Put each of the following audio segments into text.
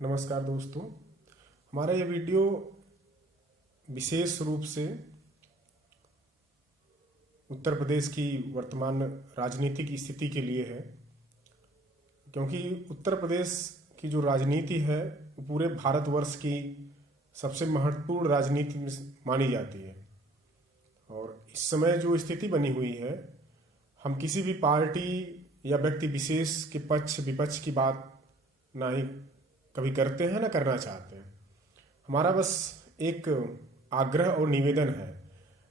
नमस्कार दोस्तों। हमारा ये वीडियो विशेष रूप से उत्तर प्रदेश की वर्तमान राजनीतिक स्थिति के लिए है, क्योंकि उत्तर प्रदेश की जो राजनीति है वो पूरे भारतवर्ष की सबसे महत्वपूर्ण राजनीति में मानी जाती है। और इस समय जो स्थिति बनी हुई है, हम किसी भी पार्टी या व्यक्ति विशेष के पक्ष विपक्ष की बात ना ही कभी करते हैं ना करना चाहते हैं। हमारा बस एक आग्रह और निवेदन है,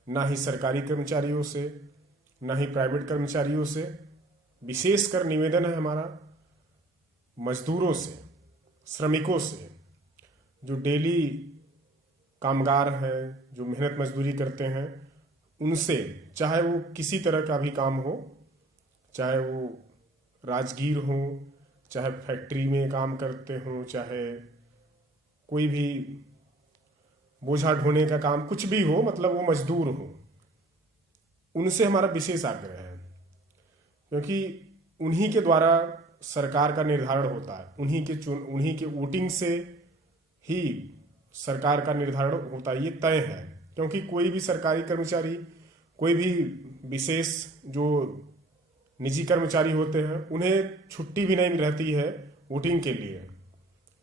ना ही सरकारी कर्मचारियों से ना ही प्राइवेट कर्मचारियों से, विशेषकर निवेदन है हमारा मजदूरों से, श्रमिकों से, जो डेली कामगार हैं, जो मेहनत मजदूरी करते हैं, उनसे, चाहे वो किसी तरह का भी काम हो, चाहे वो राजगीर हो, चाहे फैक्ट्री में काम करते हों, चाहे कोई भी बोझा ढोने का काम, कुछ भी हो, मतलब वो मजदूर हो, उनसे हमारा विशेष आग्रह है। क्योंकि उन्हीं के द्वारा सरकार का निर्धारण होता है, उन्हीं के वोटिंग से ही सरकार का निर्धारण होता है, ये तय है। क्योंकि कोई भी सरकारी कर्मचारी, कोई भी विशेष जो निजी कर्मचारी होते हैं, उन्हें छुट्टी भी नहीं रहती है वोटिंग के लिए।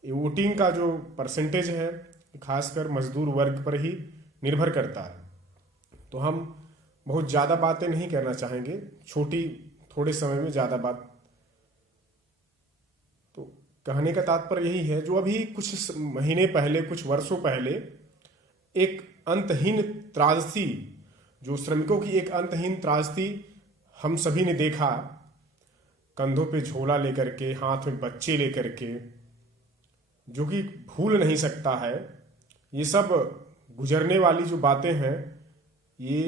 ये वोटिंग का जो परसेंटेज है खासकर मजदूर वर्ग पर ही निर्भर करता है। तो हम बहुत ज़्यादा बातें नहीं करना चाहेंगे, थोड़े समय में ज़्यादा बात। तो कहने का तात्पर्य यही है, जो अभी कुछ महीने पहले, कुछ वर्षों पहले एक अंतहीन त्रासदी, जो श्रमिकों की एक अंतहीन त्रासदी हम सभी ने देखा, कंधों पे झोला लेकर के, हाथ में बच्चे लेकर के, जो कि भूल नहीं सकता है। ये सब गुजरने वाली जो बातें हैं, ये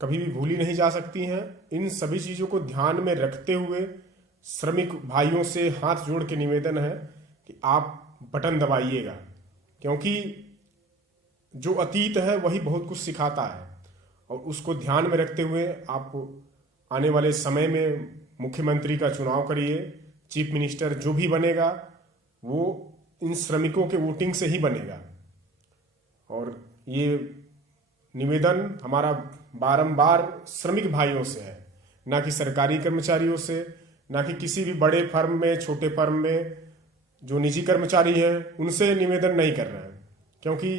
कभी भी भूली नहीं जा सकती हैं। इन सभी चीज़ों को ध्यान में रखते हुए श्रमिक भाइयों से हाथ जोड़ के निवेदन है कि आप बटन दबाइएगा, क्योंकि जो अतीत है वही बहुत कुछ सिखाता है। और उसको ध्यान में रखते हुए आप आने वाले समय में मुख्यमंत्री का चुनाव करिए। चीफ मिनिस्टर जो भी बनेगा वो इन श्रमिकों के वोटिंग से ही बनेगा। और ये निवेदन हमारा बारंबार श्रमिक भाइयों से है, ना कि सरकारी कर्मचारियों से, ना कि किसी भी बड़े फर्म में, छोटे फर्म में जो निजी कर्मचारी हैं उनसे निवेदन नहीं कर रहे हैं। क्योंकि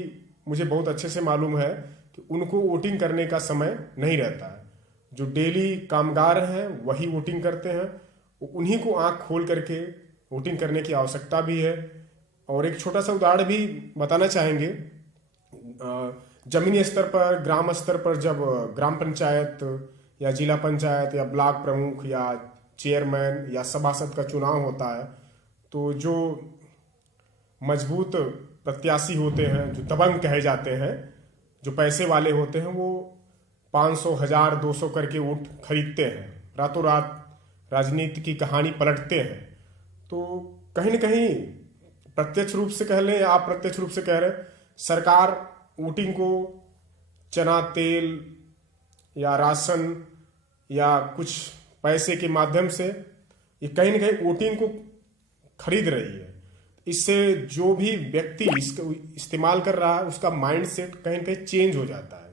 मुझे बहुत अच्छे से मालूम है कि उनको वोटिंग करने का समय नहीं रहता है। जो डेली कामगार हैं वही वोटिंग करते हैं, उन्हीं को आंख खोल करके वोटिंग करने की आवश्यकता भी है। और एक छोटा सा उदाहरण भी बताना चाहेंगे। जमीनी स्तर पर, ग्राम स्तर पर जब ग्राम पंचायत या जिला पंचायत या ब्लॉक प्रमुख या चेयरमैन या सभासद का चुनाव होता है, तो जो मजबूत प्रत्याशी होते हैं, जो दबंग कहे जाते हैं, जो पैसे वाले होते हैं, वो 500, 1000, 200 करके वोट खरीदते हैं, रातों रात राजनीति की कहानी पलटते हैं। तो कहीं न कहीं प्रत्यक्ष रूप से कह लें या अप्रत्यक्ष रूप से कह रहे, सरकार वोटिंग को चना तेल या राशन या कुछ पैसे के माध्यम से ये कहीं न कहीं वोटिंग को खरीद रही है। इससे जो भी व्यक्ति इसको इस्तेमाल कर रहा है उसका माइंड सेट कहीं न कहीं चेंज हो जाता है।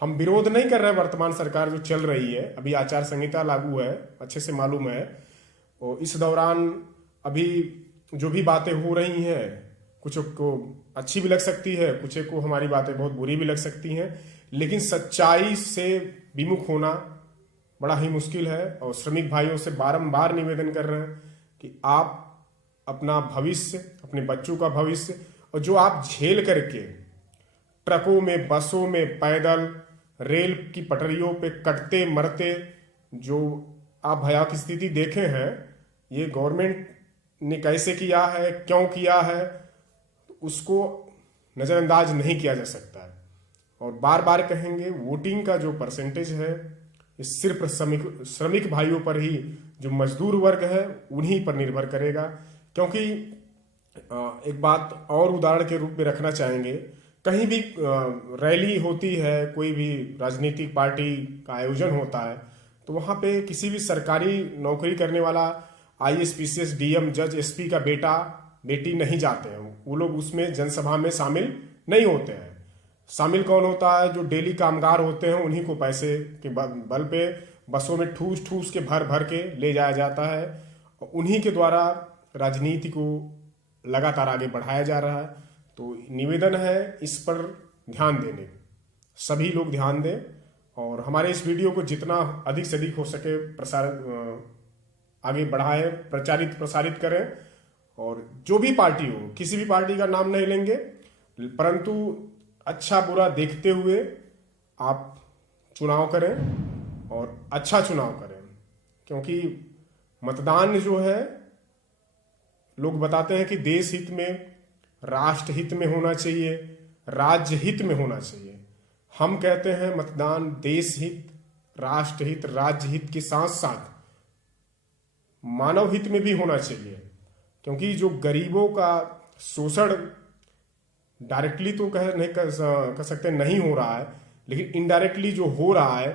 हम विरोध नहीं कर रहे हैं वर्तमान सरकार जो चल रही है, अभी आचार संहिता लागू है, अच्छे से मालूम है। और इस दौरान अभी जो भी बातें हो रही हैं, कुछ को अच्छी भी लग सकती है, कुछ को हमारी बातें बहुत बुरी भी लग सकती हैं, लेकिन सच्चाई से विमुख होना बड़ा ही मुश्किल है। और श्रमिक भाइयों से बारंबार निवेदन कर रहे हैं कि आप अपना भविष्य, अपने बच्चों का भविष्य, और जो आप झेल करके ट्रकों में, बसों में, पैदल, रेल की पटरियों पे कटते मरते जो आप भयावह स्थिति देखे हैं, ये गवर्नमेंट ने कैसे किया है, क्यों किया है, उसको नज़रअंदाज नहीं किया जा सकता है। और बार बार कहेंगे, वोटिंग का जो परसेंटेज है ये सिर्फ श्रमिक भाइयों पर ही, जो मजदूर वर्ग है उन्हीं पर निर्भर करेगा। क्योंकि एक बात और उदाहरण के रूप में रखना चाहेंगे, कहीं भी रैली होती है, कोई भी राजनीतिक पार्टी का आयोजन होता है, तो वहाँ पे किसी भी सरकारी नौकरी करने वाला IAS, PCS, DM, जज, SP का बेटा बेटी नहीं जाते हैं, वो लोग उसमें जनसभा में शामिल नहीं होते हैं। शामिल कौन होता है? जो डेली कामगार होते हैं, उन्हीं को पैसे के बल पे बसों में ठूस ठूस के भर भर के ले जाया जाता है और उन्हीं के द्वारा राजनीति को लगातार आगे बढ़ाया जा रहा है। तो निवेदन है इस पर ध्यान देने, सभी लोग ध्यान दें और हमारे इस वीडियो को जितना अधिक से अधिक हो सके आगे बढ़ाएं, प्रसारित करें। और जो भी पार्टी हो, किसी भी पार्टी का नाम नहीं लेंगे, परंतु अच्छा बुरा देखते हुए आप चुनाव करें और अच्छा चुनाव करें, क्योंकि मतदान जो है, लोग बताते हैं कि देश हित में, राष्ट्र हित में होना चाहिए, राज्य हित में होना चाहिए। हम कहते हैं मतदान देश हित, राष्ट्र हित, राज्य हित के साथ साथ मानव हित में भी होना चाहिए, क्योंकि जो गरीबों का शोषण डायरेक्टली तो कह सकते नहीं हो रहा है, लेकिन इनडायरेक्टली जो हो रहा है,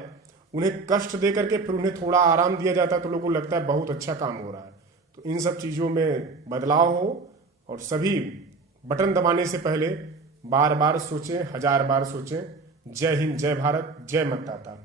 उन्हें कष्ट दे करके फिर उन्हें थोड़ा आराम दिया जाता है तो लोगों को लगता है बहुत अच्छा काम हो रहा है। तो इन सब चीज़ों में बदलाव हो और सभी बटन दबाने से पहले बार बार सोचें, 1000 बार सोचें। जय हिंद, जय भारत, जय मतदाता।